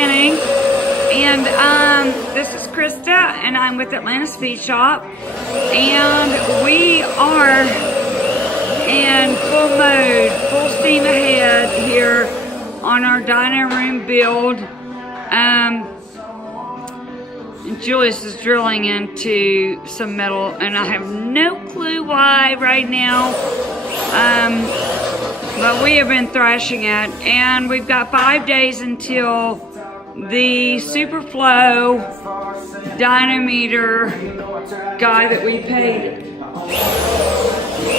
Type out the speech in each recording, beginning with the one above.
beginning. And this is Krista, and I'm with Atlanta Speed Shop. And we are in full mode, full steam ahead here on our Dyno room build. Julius is drilling into some metal, and I have no clue why right now. But we have been thrashing it, and we've got 5 days until the Superflow Dynamometer guy that we paid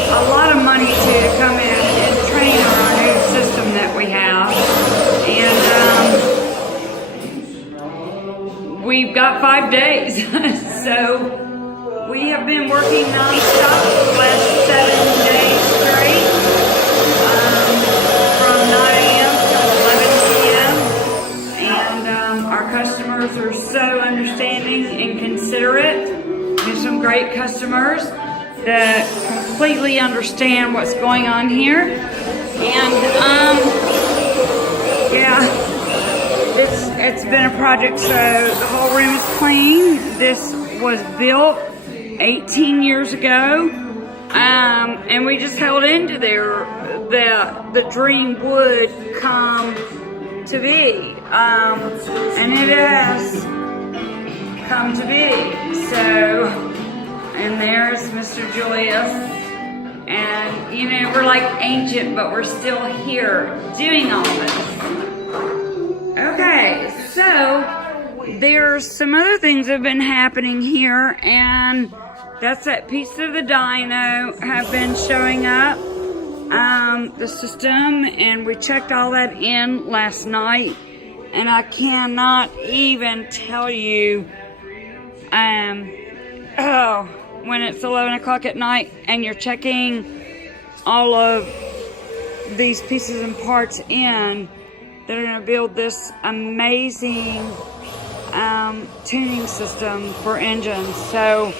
a lot of money to come in and train on our new system that we have. And we've got 5 days. So we have been working non-stop for the last 7 days straight. From 9 a.m. to 11 p.m. And our customers are so understanding and considerate. There's some great customers that completely understand what's going on here. And yeah, it's been a project. So the whole room is clean. This was built 18 years ago, and we just held into there that the dream would come to be, and it has come to be. So, and there's Mr. Julius, and you know, we're like ancient, but we're still here doing all this. Okay, so there's some other things that have been happening here, and that's that piece of the dyno have been showing up, the system, and we checked all that in last night, and I cannot even tell you, when it's 11 o'clock at night and you're checking all of these pieces and parts in that are going to build this amazing tuning system for engines. So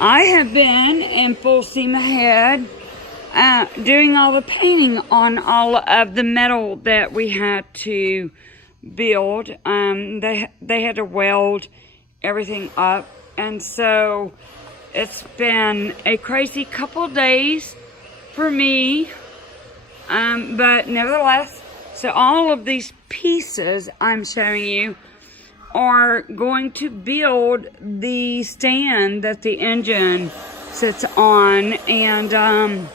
I have been in full steam ahead doing all the painting on all of the metal that we had to build. They had to weld everything up, and so it's been a crazy couple days for me, but nevertheless, so all of these pieces I'm showing you are going to build the stand that the engine sits on, and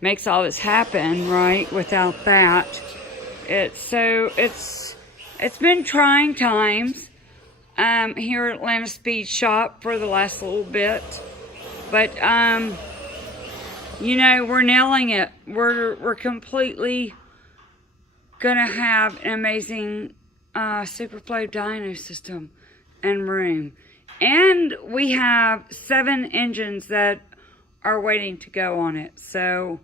makes all this happen, right? Without that, it's been trying times here at Atlanta Speed Shop for the last little bit, but you know, we're nailing it. We're completely gonna have an amazing Superflow dyno system and room, and we have 7 engines that are waiting to go on it, so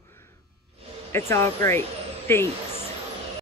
it's all great. Thanks.